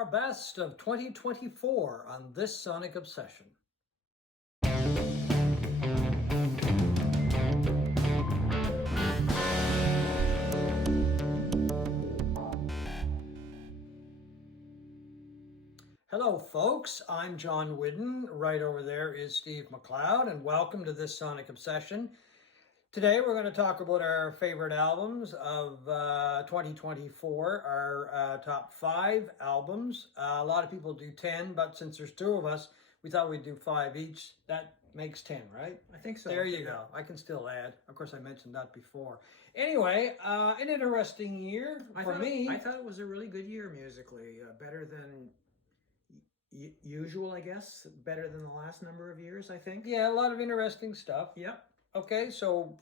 our best of 2024 on this Sonic Obsession. Hello, folks. I'm John Whidden. Right over there is Steve McLeod, and welcome to this Sonic Obsession. Today, we're going to talk about our favorite albums of 2024, our top 5 albums. A lot of people do 10, but since there's 2 of us, we thought we'd do 5 each. That makes 10, right? I think so. There you go. I can still add. Of course, I mentioned that before. Anyway, an interesting year for me. I thought it was a really good year musically. Better than usual, I guess. Better than the last number of years, I think. Yeah, a lot of interesting stuff. Yep. Okay, so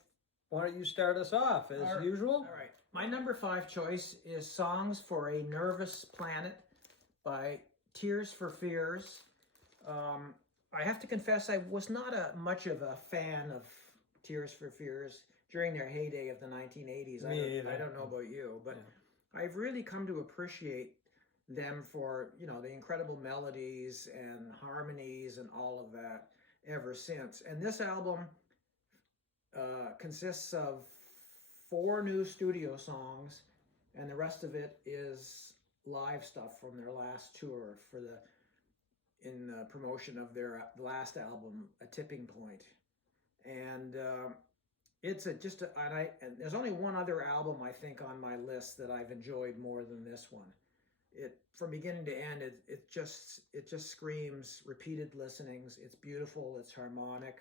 why don't you start us off as usual? All right. My number 5 choice is Songs for a Nervous Planet by Tears for Fears. I have to confess I was not much of a fan of Tears for Fears during their heyday of the 1980s. I don't know about you, but yeah. I've really come to appreciate them for, the incredible melodies and harmonies and all of that ever since. And this album consists of 4 new studio songs, and the rest of it is live stuff from their last tour in the promotion of their last album, A Tipping Point. And it's and there's only one other album I think on my list that I've enjoyed more than this one. It from beginning to end, it just screams repeated listenings. It's beautiful. It's harmonic.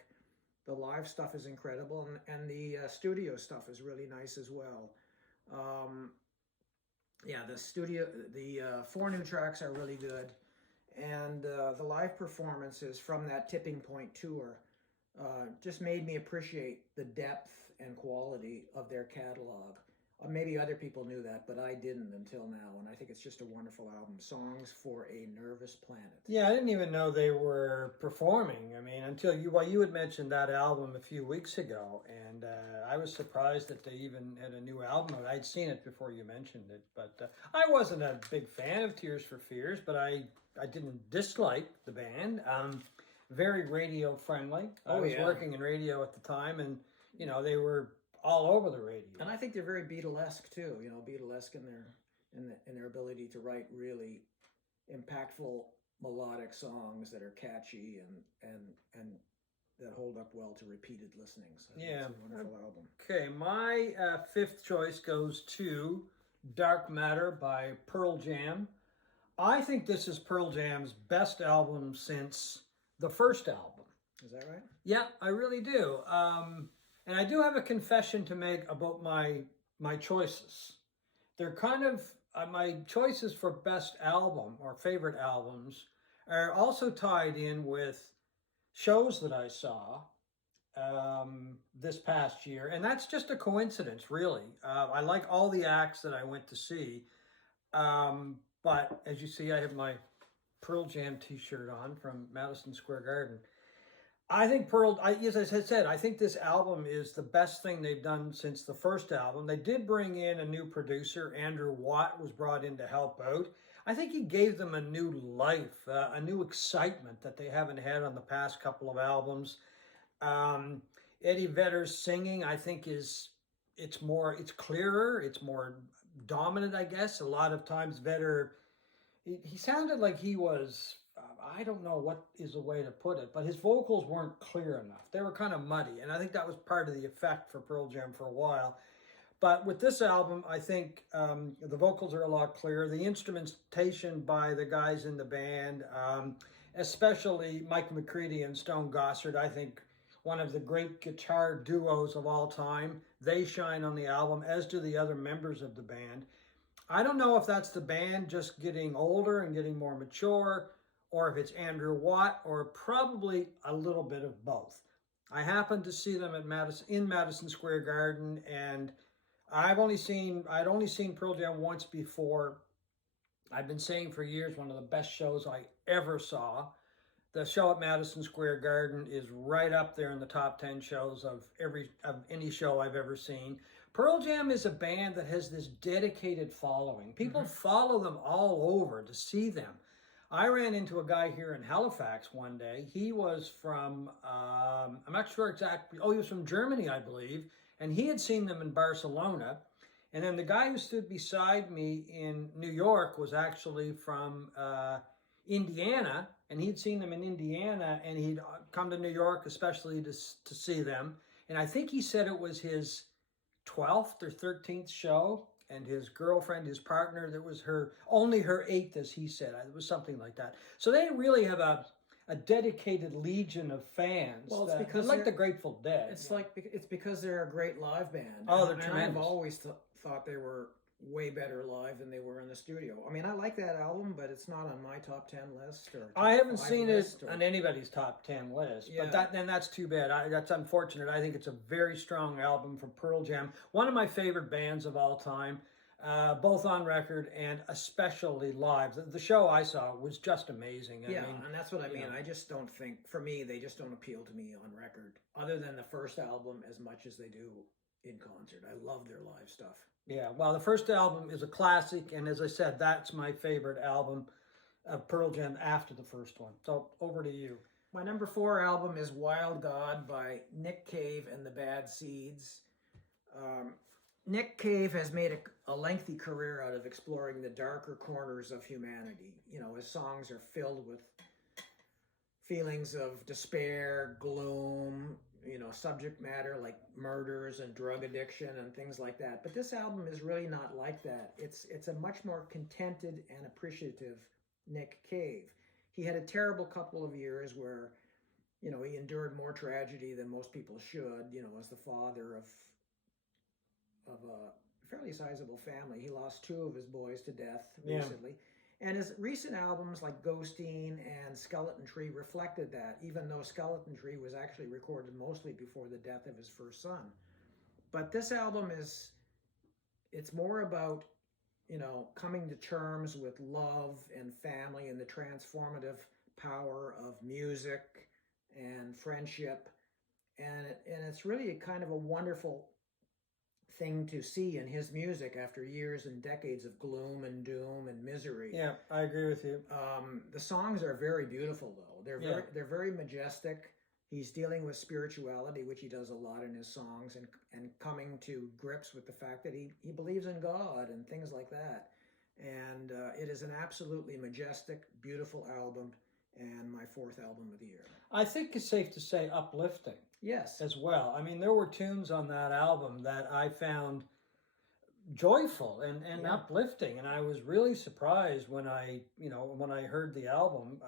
The live stuff is incredible, and the studio stuff is really nice as well. The 4 new tracks are really good, and the live performances from that Tipping Point tour just made me appreciate the depth and quality of their catalog. Maybe other people knew that, but I didn't until now, and I think it's just a wonderful album. Songs for a Nervous Planet. Yeah, I didn't even know they were performing. I mean, until you had mentioned that album a few weeks ago, and I was surprised that they even had a new album. I'd seen it before you mentioned it, but I wasn't a big fan of Tears for Fears, but I didn't dislike the band. Very radio friendly. I was working in radio at the time, and they were all over the radio. And I think they're very Beatlesque too. Beatlesque in their ability to write really impactful melodic songs that are catchy and that hold up well to repeated listenings. Yeah, it's a wonderful album. Okay, my 5th choice goes to Dark Matter by Pearl Jam. I think this is Pearl Jam's best album since the first album. Is that right? Yeah, I really do. And I do have a confession to make about my choices. They're kind of, my choices for best album or favorite albums are also tied in with shows that I saw this past year. And that's just a coincidence, really. I like all the acts that I went to see. But as you see, I have my Pearl Jam t-shirt on from Madison Square Garden. I think as I said, I think this album is the best thing they've done since the first album. They did bring in a new producer. Andrew Watt was brought in to help out. I think he gave them a new life, a new excitement that they haven't had on the past couple of albums. Eddie Vedder's singing, I think, it's clearer, it's more dominant, I guess. A lot of times Vedder, he sounded like he was, I don't know what is a way to put it, but his vocals weren't clear enough. They were kind of muddy, and I think that was part of the effect for Pearl Jam for a while. But with this album, I think the vocals are a lot clearer. The instrumentation by the guys in the band, especially Mike McCready and Stone Gossard, I think one of the great guitar duos of all time. They shine on the album, as do the other members of the band. I don't know if that's the band just getting older and getting more mature, or if it's Andrew Watt, or probably a little bit of both. I happened to see them in Madison Square Garden, and I'd only seen Pearl Jam once before. I've been saying for years, one of the best shows I ever saw. The show at Madison Square Garden is right up there in the top 10 shows of any show I've ever seen. Pearl Jam is a band that has this dedicated following. People follow them all over to see them. I ran into a guy here in Halifax one day. He was from, I'm not sure exactly, he was from Germany, I believe, and he had seen them in Barcelona. And then the guy who stood beside me in New York was actually from Indiana, and he'd seen them in Indiana, and he'd come to New York especially to see them. And I think he said it was his 12th or 13th show, and his girlfriend, his partner, that was only her 8th, as he said. It was something like that. So they really have a dedicated legion of fans. Well, it's because like the Grateful Dead. It's because they're a great live band. Oh, they're and tremendous. I've always thought they were way better live than they were in the studio. I mean, I like that album, but it's not on my top 10 list or I haven't seen it on anybody's top 10 list. Yeah. But that's too bad. That's unfortunate. I think it's a very strong album from Pearl Jam. One of my favorite bands of all time, both on record and especially live. The show I saw was just amazing. I mean, and that's what I mean. I just don't think, for me, they just don't appeal to me on record, other than the first album as much as they do in concert. I love their live stuff. Yeah, well, the first album is a classic, and as I said, that's my favorite album of Pearl Jam after the first one. So, over to you. My number 4 album is Wild God by Nick Cave and the Bad Seeds. Nick Cave has made a lengthy career out of exploring the darker corners of humanity. You know, his songs are filled with feelings of despair, gloom, subject matter like murders and drug addiction and things like that. But this album is really not like that. It's a much more contented and appreciative Nick Cave. He had a terrible couple of years where, he endured more tragedy than most people should, as the father of a fairly sizable family. He lost 2 of his boys to death recently. And his recent albums like Ghosteen and Skeleton Tree reflected that, even though Skeleton Tree was actually recorded mostly before the death of his first son. But this album it's more about, coming to terms with love and family and the transformative power of music and friendship. And it's really kind of a wonderful thing to see in his music after years and decades of gloom and doom and misery. Yeah, I agree with you. The songs are very beautiful, though. They're very majestic. He's dealing with spirituality, which he does a lot in his songs, and coming to grips with the fact that he believes in God and things like that. And it is an absolutely majestic, beautiful album, and my 4th album of the year. I think it's safe to say uplifting. Yes. As well. I mean, there were tunes on that album that I found joyful and uplifting, and I was really surprised when I heard the album,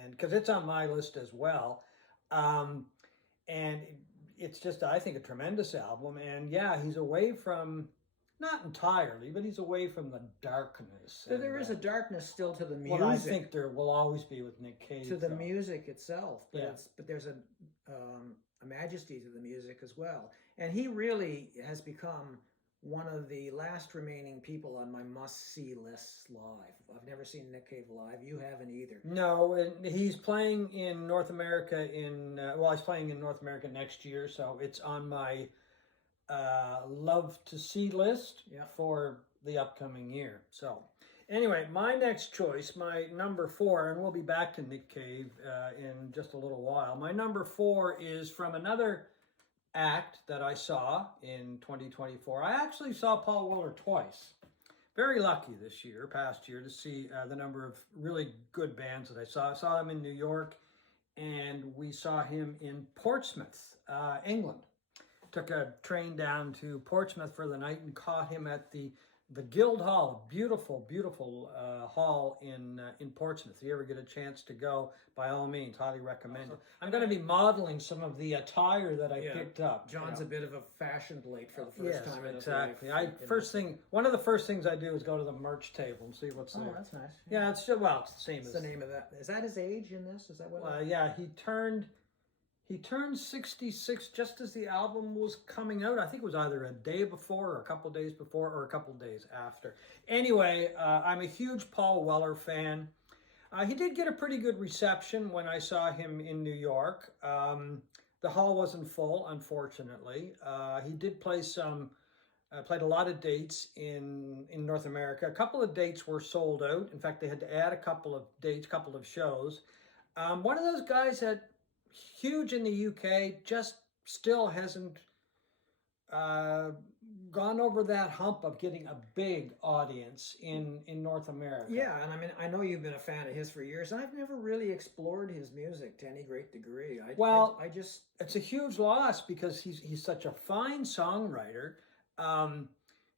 and because it's on my list as well, and it's just, I think, a tremendous album. And yeah, he's away from, not entirely, but he's away from the darkness. So there is a darkness still to the music. Well, I think there will always be with Nick Cave. To the music itself, but Yeah. there's a majesty to the music as well. And he really has become one of the last remaining people on my must-see lists live. I've never seen Nick Cave live. You haven't either. No, and he's playing in North America he's playing in North America next year, so it's on my love to see list for the upcoming year. So anyway, my next choice, my number 4, and we'll be back to Nick Cave in just a little while. My number 4 is from another act that I saw in 2024. I actually saw Paul Weller twice. Very lucky this past year, to see the number of really good bands that I saw. I saw him in New York, and we saw him in Portsmouth, England. Took a train down to Portsmouth for the night and caught him at the Guildhall, beautiful, beautiful hall in Portsmouth. If you ever get a chance to go, by all means, highly recommend it. I'm going to be modeling some of the attire that I picked up. John's a bit of a fashion plate for the first time in his exactly. life. One of the first things I do is go to the merch table and see what's there. Oh, that's nice. Yeah, it's the same What's the name of that? Is that his age in this? Is that what? Yeah, he turned 66 just as the album was coming out. I think it was either a day before or a couple days before or a couple days after. Anyway, I'm a huge Paul Weller fan. He did get a pretty good reception when I saw him in New York. The hall wasn't full, unfortunately. He did play some I played a lot of dates in North America. A couple of dates were sold out. In fact, they had to add a couple of dates, couple of shows. One of those guys that huge in the UK, just still hasn't uh, gone over that hump of getting a big audience in North America. Yeah, and I mean, I know you've been a fan of his for years. I've never really explored his music to any great degree. Well, I just it's a huge loss because he's such a fine songwriter. Um,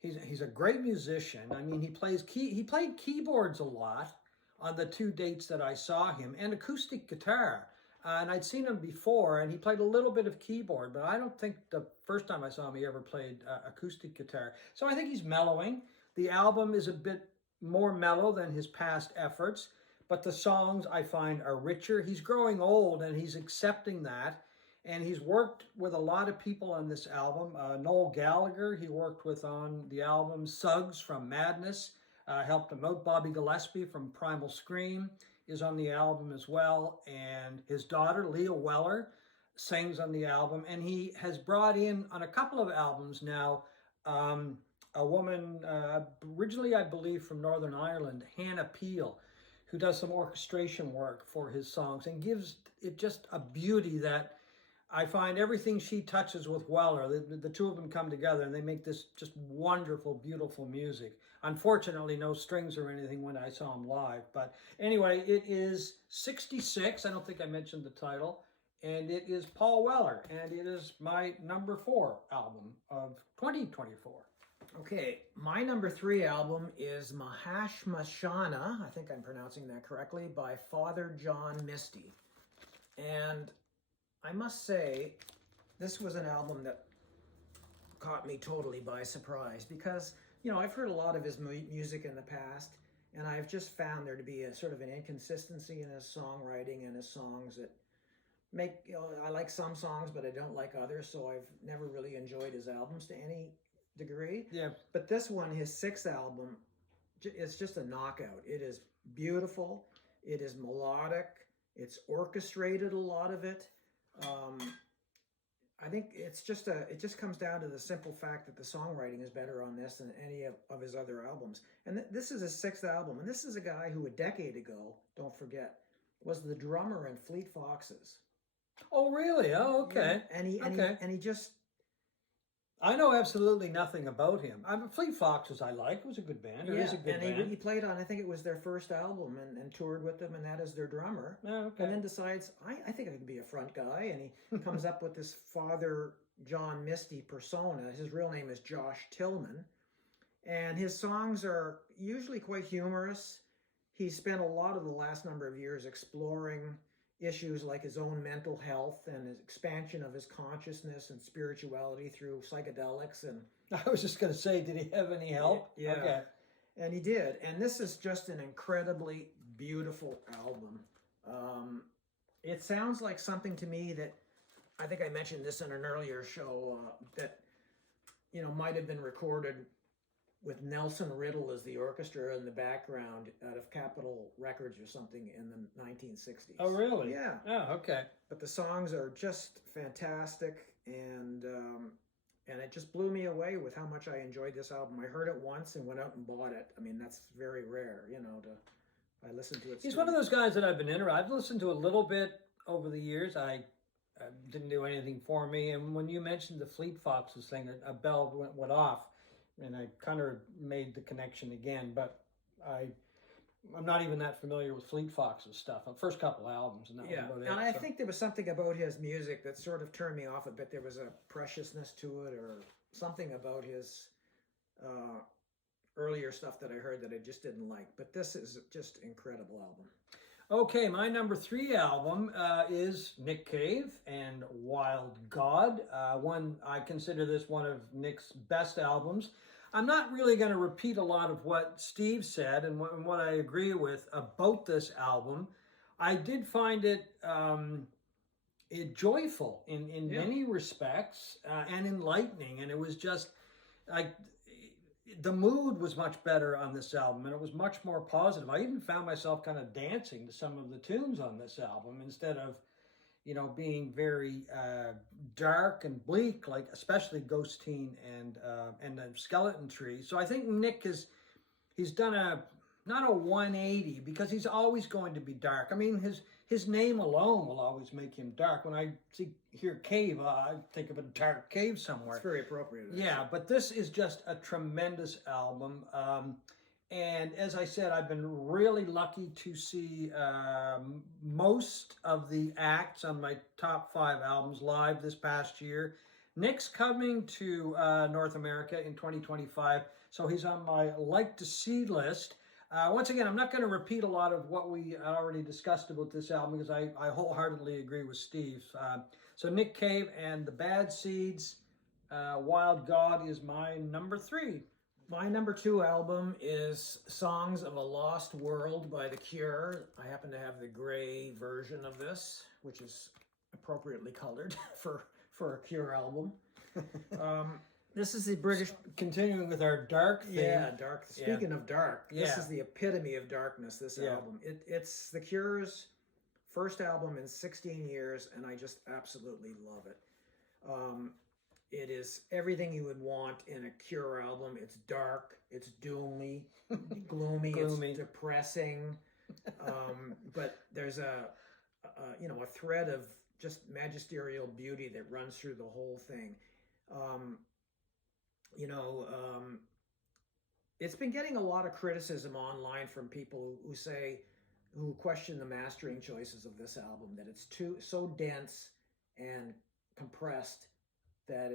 he's a great musician. I mean, he played keyboards a lot on the two dates that I saw him, and acoustic guitar. And I'd seen him before, and he played a little bit of keyboard, but I don't think the first time I saw him he ever played acoustic guitar. So I think he's mellowing. The album is a bit more mellow than his past efforts, but the songs I find are richer. He's growing old, and he's accepting that. And he's worked with a lot of people on this album. Noel Gallagher, he worked with on the album. Suggs from Madness helped him out. Bobby Gillespie from Primal Scream is on the album as well. And his daughter, Leah Weller, sings on the album. And he has brought in on a couple of albums now a woman, originally, I believe, from Northern Ireland, Hannah Peel, who does some orchestration work for his songs and gives it just a beauty that I find everything she touches with Weller, the two of them come together and they make this just wonderful, beautiful music. Unfortunately, no strings or anything when I saw him live. But anyway, it is 66. I don't think I mentioned the title. And it is Paul Weller. And it is my number 4 album of 2024. Okay, my number 3 album is Mahash Mashana, I think I'm pronouncing that correctly, by Father John Misty. And I must say, this was an album that caught me totally by surprise because, you know, I've heard a lot of his music in the past, and I've just found there to be a sort of an inconsistency in his songwriting and his songs that make, you know, I like some songs, but I don't like others, so I've never really enjoyed his albums to any degree. Yeah. But this one, his 6th album, it's just a knockout. It is beautiful. It is melodic. It's orchestrated, a lot of it. I think it just comes down to the simple fact that the songwriting is better on this than any of his other albums. And this is his 6th album. And this is a guy who a decade ago, don't forget, was the drummer in Fleet Foxes. Oh, really? Oh, okay. Yeah, and he just, I know absolutely nothing about him. Fleet Foxes I like. It was a good band. It is a good band. He played on, I think it was their first album, and toured with them, and that is their drummer. Oh, okay. And then decides, I think I could be a front guy, and he comes up with this Father John Misty persona. His real name is Josh Tillman, and his songs are usually quite humorous. He spent a lot of the last number of years exploring issues like his own mental health and his expansion of his consciousness and spirituality through psychedelics. And I was just going to say, did he have any help? Yeah. Okay. And he did. And this is just an incredibly beautiful album. It sounds like something to me that, I think I mentioned this in an earlier show, that, you know, might have been recorded with Nelson Riddle as the orchestra in the background out of Capitol Records or something in the 1960s. Oh, really? Yeah. Oh, okay. But the songs are just fantastic, and it just blew me away with how much I enjoyed this album. I heard it once and went out and bought it. I mean, that's very rare, you know, I listened to it. He's one of those guys that I've listened to a little bit over the years. I didn't do anything for me. And when you mentioned the Fleet Foxes thing, a bell went off. And I kind of made the connection again, but I'm not even that familiar with Fleet Foxes stuff. The first couple albums, and that was about it. And I think there was something about his music that sort of turned me off a bit. There was a preciousness to it, or something about his earlier stuff that I heard that I just didn't like. But this is just an incredible album. Okay, my number 3 album is Nick Cave and Wild God. I consider this one of Nick's best albums. I'm not really going to repeat a lot of what Steve said and what I agree with about this album. I did find it joyful in many respects and enlightening, and it was just like the mood was much better on this album, and it was much more positive. I even found myself kind of dancing to some of the tunes on this album instead of, you know, being very dark and bleak, like especially Ghostine and the Skeleton Tree. So I think Nick he's done a not a 180 because he's always going to be dark. I mean, his name alone will always make him dark. When I hear cave, I think of a dark cave somewhere. It's very appropriate. Actually. Yeah, but this is just a tremendous album. And as I said, I've been really lucky to see most of the acts on my top 5 albums live this past year. Nick's coming to North America in 2025, so he's on my like to see list. Once again, I'm not going to repeat a lot of what we already discussed about this album because I wholeheartedly agree with Steve. So Nick Cave and the Bad Seeds, Wild God is my number 3. My number 2 album is Songs of a Lost World by The Cure. I happen to have the gray version of this, which is appropriately colored for a Cure album. This is the British... Continuing with our dark theme. Yeah, dark. Speaking of dark, this is the epitome of darkness, this album. It's The Cure's first album in 16 years, and I just absolutely love it. It is everything you would want in a Cure album. It's dark, it's gloomy, it's depressing, but there's a thread of just magisterial beauty that runs through the whole thing. It's been getting a lot of criticism online from people who question the mastering choices of this album, that it's so dense and compressed that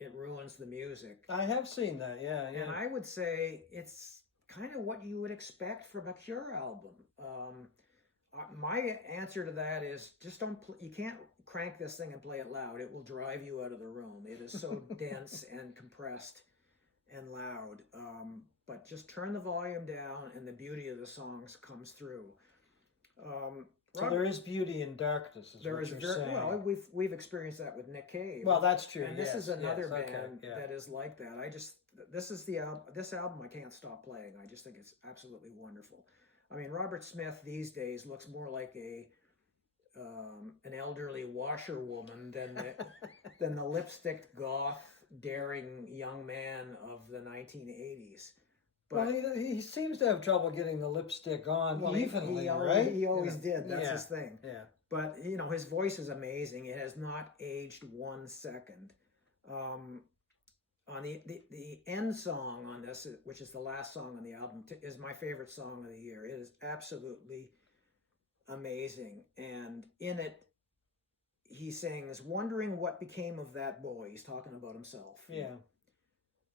it ruins the music. I have seen that, yeah. And I would say it's kind of what you would expect from a Cure album. My answer to that is just you can't crank this thing and play it loud. It will drive you out of the room. It is so dense and compressed and loud. But just turn the volume down and the beauty of the songs comes through. So there is beauty in darkness, is what you're saying. Well, we've experienced that with Nick Cave. Well, that's true. And this is another band that is like that. This album I can't stop playing. I just think it's absolutely wonderful. I mean, Robert Smith these days looks more like an elderly washerwoman than the lipstick goth daring young man of the 1980s. But he seems to have trouble getting the lipstick on evenly, right? He always did. That's his thing. Yeah. But, his voice is amazing. It has not aged 1 second. On the end song on this, which is the last song on the album, is my favorite song of the year. It is absolutely amazing. And in it, he sings, "Wondering what became of that boy." He's talking about himself. Yeah.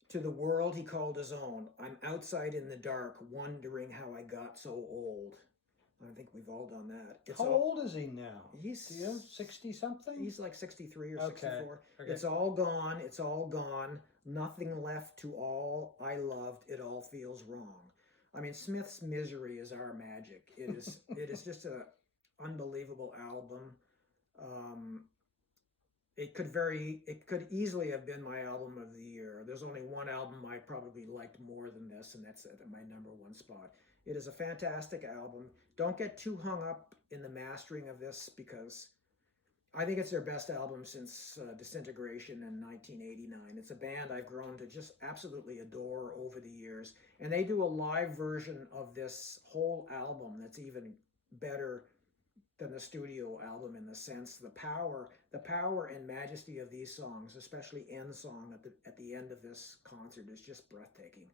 "To the world he called his own. I'm outside in the dark, wondering how I got so old." I think we've all done that. How old is he now? He's 60 something. He's like 63 or 64. Okay. It's all gone. It's all gone. Nothing left to all I loved. It all feels wrong. I mean, Smith's misery is our magic. It is just a unbelievable album. It could easily have been my album of the year. There's only one album I probably liked more than this, and that's at my number 1 spot. It is a fantastic album. Don't get too hung up in the mastering of this, because I think it's their best album since Disintegration in 1989. It's a band I've grown to just absolutely adore over the years. And they do a live version of this whole album that's even better than the studio album, in the sense the power and majesty of these songs, especially End Song at the end of this concert, is just breathtaking,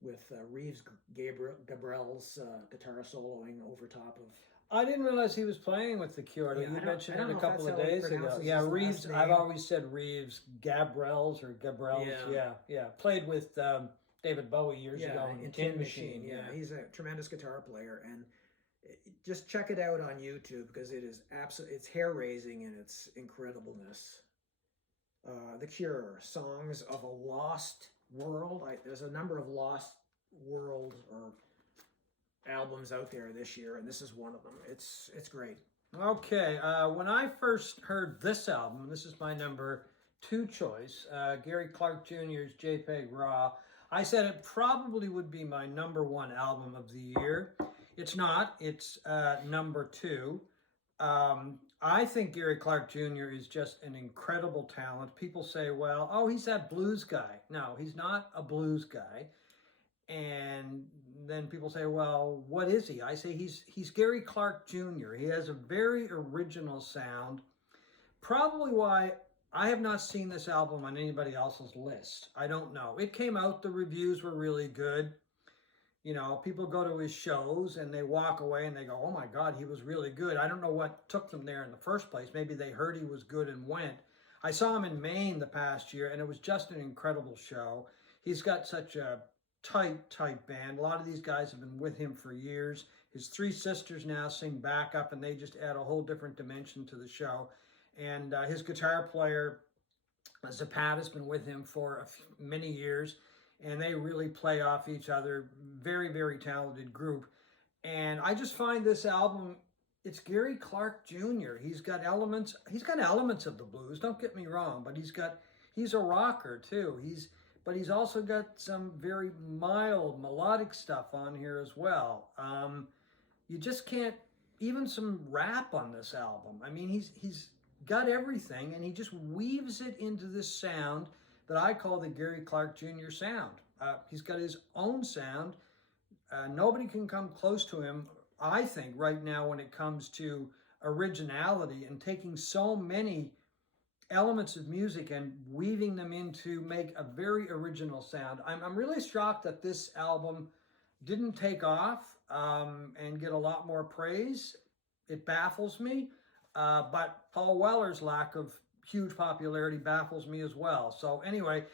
with Reeves Gabrel's guitar soloing over top of. I didn't realize he was playing with the Cure. You mentioned it a couple of days ago. Yeah, Reeves. I've always said Reeves Gabrels or Gabrels. Yeah. Played with David Bowie years ago in Tin Machine. Yeah, he's a tremendous guitar player, and just check it out on YouTube, because it is it's hair raising in its incredibleness. The Cure, Songs of a Lost World. There's a number of Lost World or albums out there this year, and this is one of them. It's great. Okay, when I first heard this album, this is my number 2 choice, Gary Clark Jr.'s JPEG Raw, I said it probably would be my number 1 album of the year. It's not. It's number 2. I think Gary Clark Jr. is just an incredible talent. People say, well, oh, he's that blues guy. No, he's not a blues guy. And then people say, well, what is he? I say he's Gary Clark Jr. He has a very original sound. Probably why I have not seen this album on anybody else's list. I don't know. It came out, the reviews were really good. People go to his shows and they walk away and they go, oh my God, he was really good. I don't know what took them there in the first place. Maybe they heard he was good and went. I saw him in Maine the past year and it was just an incredible show. He's got such a tight band. A lot of these guys have been with him for years. His three sisters now sing backup and they just add a whole different dimension to the show. And his guitar player, Zapata, has been with him for many years, and they really play off each other. Very, very talented group. And I just find this album, it's Gary Clark Jr. He's got elements of the blues, don't get me wrong, but he's a rocker too. But he's also got some very mild melodic stuff on here as well. You just can't, even some rap on this album. I mean, he's got everything, and he just weaves it into this sound that I call the Gary Clark Jr. sound. He's got his own sound. Nobody can come close to him, I think, right now when it comes to originality and taking so many elements of music and weaving them into make a very original sound. I'm really shocked that this album didn't take off and get a lot more praise. It baffles me. But Paul Weller's lack of huge popularity baffles me as well. So anyway,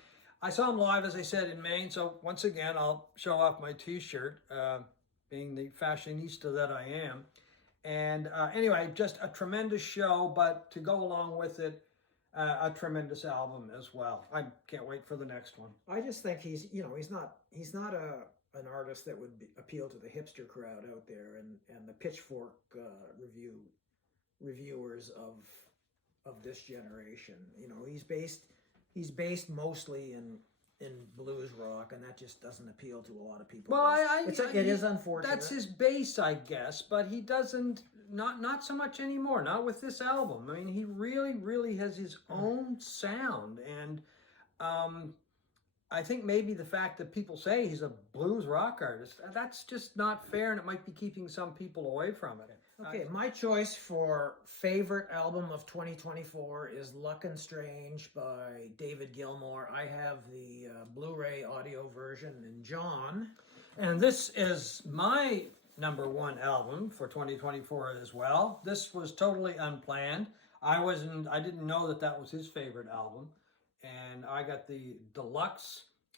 I saw him live, as I said, in Maine. So once again, I'll show off my t-shirt, being the fashionista that I am. And anyway, just a tremendous show, but to go along with it, a tremendous album as well. I can't wait for the next one. I just think he's not an artist that would appeal to the hipster crowd out there and the pitchfork reviewers of this generation. He's based mostly in blues rock, and that just doesn't appeal to a lot of people. Well, it is unfortunate. That's his base, I guess, but he doesn't, not so much anymore, not with this album. I mean, he really has his own sound, and I think maybe the fact that people say he's a blues rock artist, that's just not fair, and it might be keeping some people away from it. Okay, my choice for favorite album of 2024 is Luckin' Strange by David Gilmour. I have the Blu-ray audio version, and John. And this is my number one album for 2024 as well. This was totally unplanned. I didn't know that was his favorite album. And I got the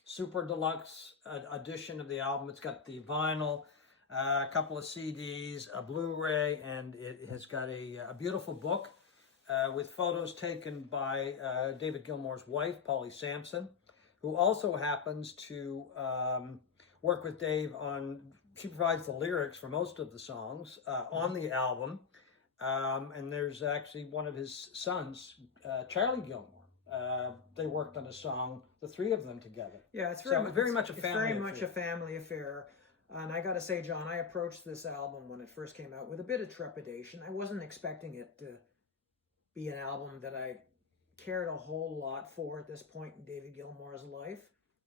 super deluxe edition of the album. It's got the vinyl, a couple of CDs, a Blu-ray, and it has got a beautiful book with photos taken by David Gilmour's wife, Polly Sampson, who also happens to work with Dave she provides the lyrics for most of the songs on the album. And there's actually one of his sons, Charlie Gilmour. They worked on a song, the three of them together. Yeah, it's very much a family affair. And I got to say, John, I approached this album when it first came out with a bit of trepidation. I wasn't expecting it to be an album that I cared a whole lot for at this point in David Gilmour's life.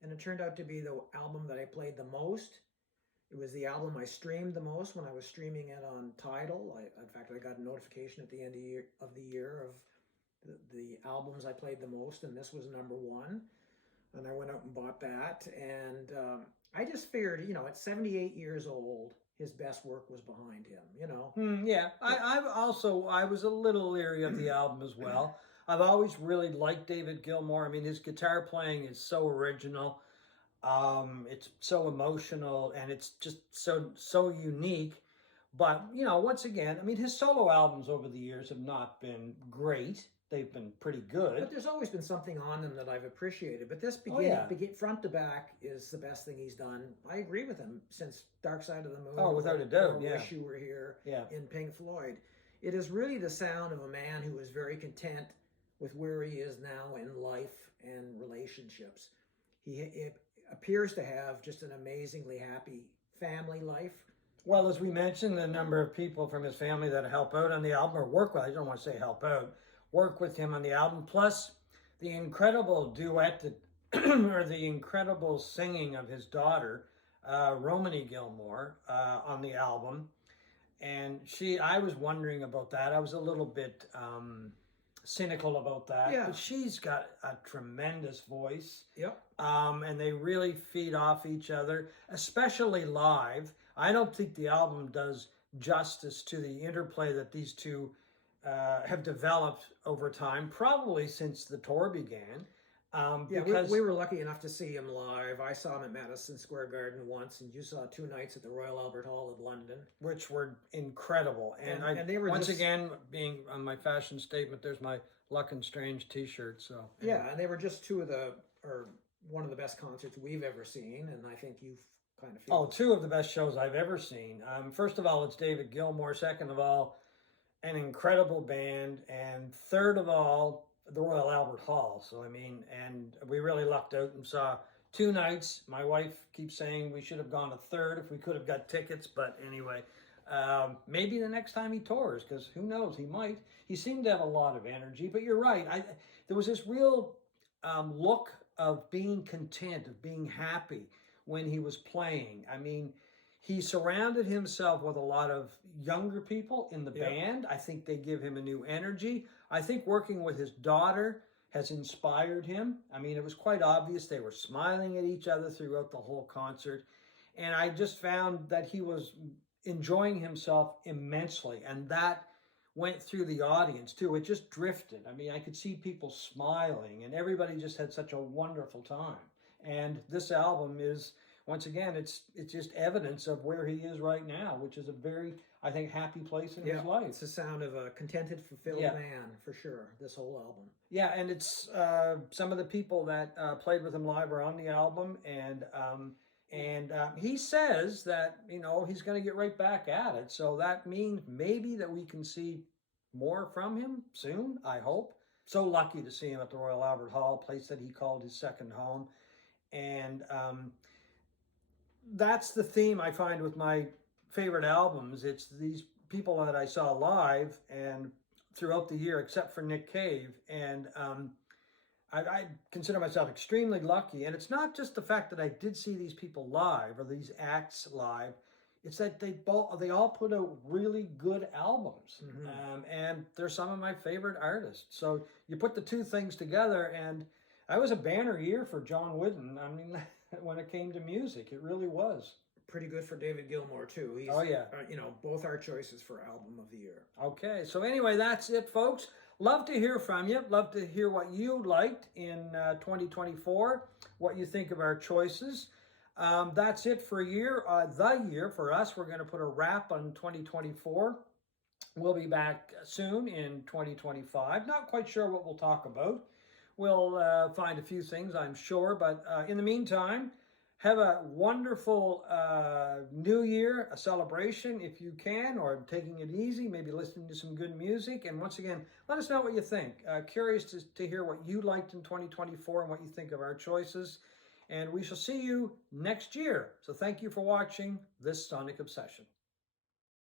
And it turned out to be the album that I played the most. It was the album I streamed the most when I was streaming it on Tidal. In fact, I got a notification at the end of the year of the albums I played the most, and this was number one. And I went out and bought that. And I just figured, at 78 years old, his best work was behind him, yeah, I was a little leery of the album as well. I've always really liked David Gilmour. I mean, his guitar playing is so original. It's so emotional, and it's just so unique. But, once again, I mean, his solo albums over the years have not been great. They've been pretty good. But there's always been something on them that I've appreciated. But this front to back is the best thing he's done. I agree with him since Dark Side of the Moon. Oh, without a doubt, yeah. Wish You Were Here in Pink Floyd. It is really the sound of a man who is very content with where he is now in life and relationships. He appears to have just an amazingly happy family life. Well, as we mentioned, the number of people from his family that help out on the album or work with, I don't want to say help out, work with him on the album, plus the incredible duet that, or the incredible singing of his daughter, Romany Gilmour, on the album. And I was wondering about that. I was a little bit cynical about that, Yeah. but she's got a tremendous voice. Yep. And they really feed off each other, especially live. I don't think the album does justice to the interplay that these two have developed over time, probably since the tour began. Yeah, Because we were lucky enough to see him live. I saw him at Madison Square Garden once, and you saw 2 nights at the Royal Albert Hall in London. which were incredible. And they were once just- again, being on my fashion statement, there's my Luck and Strange t-shirt. So Yeah, and they were just one of the best concerts we've ever seen, and I think you've kind of feel. Oh, two of the best shows I've ever seen. First of all, it's David Gilmour. Second of all, an incredible band. And third of all, the Royal Albert Hall. So, I mean, and we really lucked out and saw 2 nights. My wife keeps saying we should have gone a third if we could have got tickets. But anyway, maybe the next time he tours, because who knows, he might. He seemed to have a lot of energy. But you're right. There was this real look of being content, of being happy when he was playing. I mean, he surrounded himself with a lot of younger people in the Yep. band. I think they give him a new energy. I think working with his daughter has inspired him. I mean, it was quite obvious they were smiling at each other throughout the whole concert. And I just found that he was enjoying himself immensely. And that went through the audience too. It just drifted. I mean, I could see people smiling and everybody just had such a wonderful time. And this album is, once again, it's just evidence of where he is right now, which is a very, I think, happy place in his life. It's the sound of a contented, fulfilled Yeah. man, for sure, this whole album. Yeah, and it's some of the people that played with him live are on the album, and he says that he's going to get right back at it. So that means maybe that we can see more from him soon. I hope. So lucky to see him at the Royal Albert Hall, a place that he called his second home, and that's the theme I find with my favorite albums. It's these people that I saw live and throughout the year, except for Nick Cave. And I consider myself extremely lucky. And it's not just the fact that I did see these people live or these acts live. It's that they all put out really good albums. Mhm. And they're some of my favorite artists. So you put the two things together, and that was a banner year for John Wooden. I mean, when it came to music, it really was. Pretty good for David Gilmour, too. He's, Oh, yeah. Both our choices for Album of the Year. Okay, so anyway, that's it, folks. Love to hear from you. Love to hear what you liked in 2024, what you think of our choices. That's it for the year for us. We're going to put a wrap on 2024. We'll be back soon in 2025. Not quite sure what we'll talk about. We'll find a few things, I'm sure. But in the meantime, have a wonderful new year, a celebration if you can, or taking it easy, maybe listening to some good music. And once again, let us know what you think. Curious to hear what you liked in 2024 and what you think of our choices. And we shall see you next year. So thank you for watching this Sonic Obsession.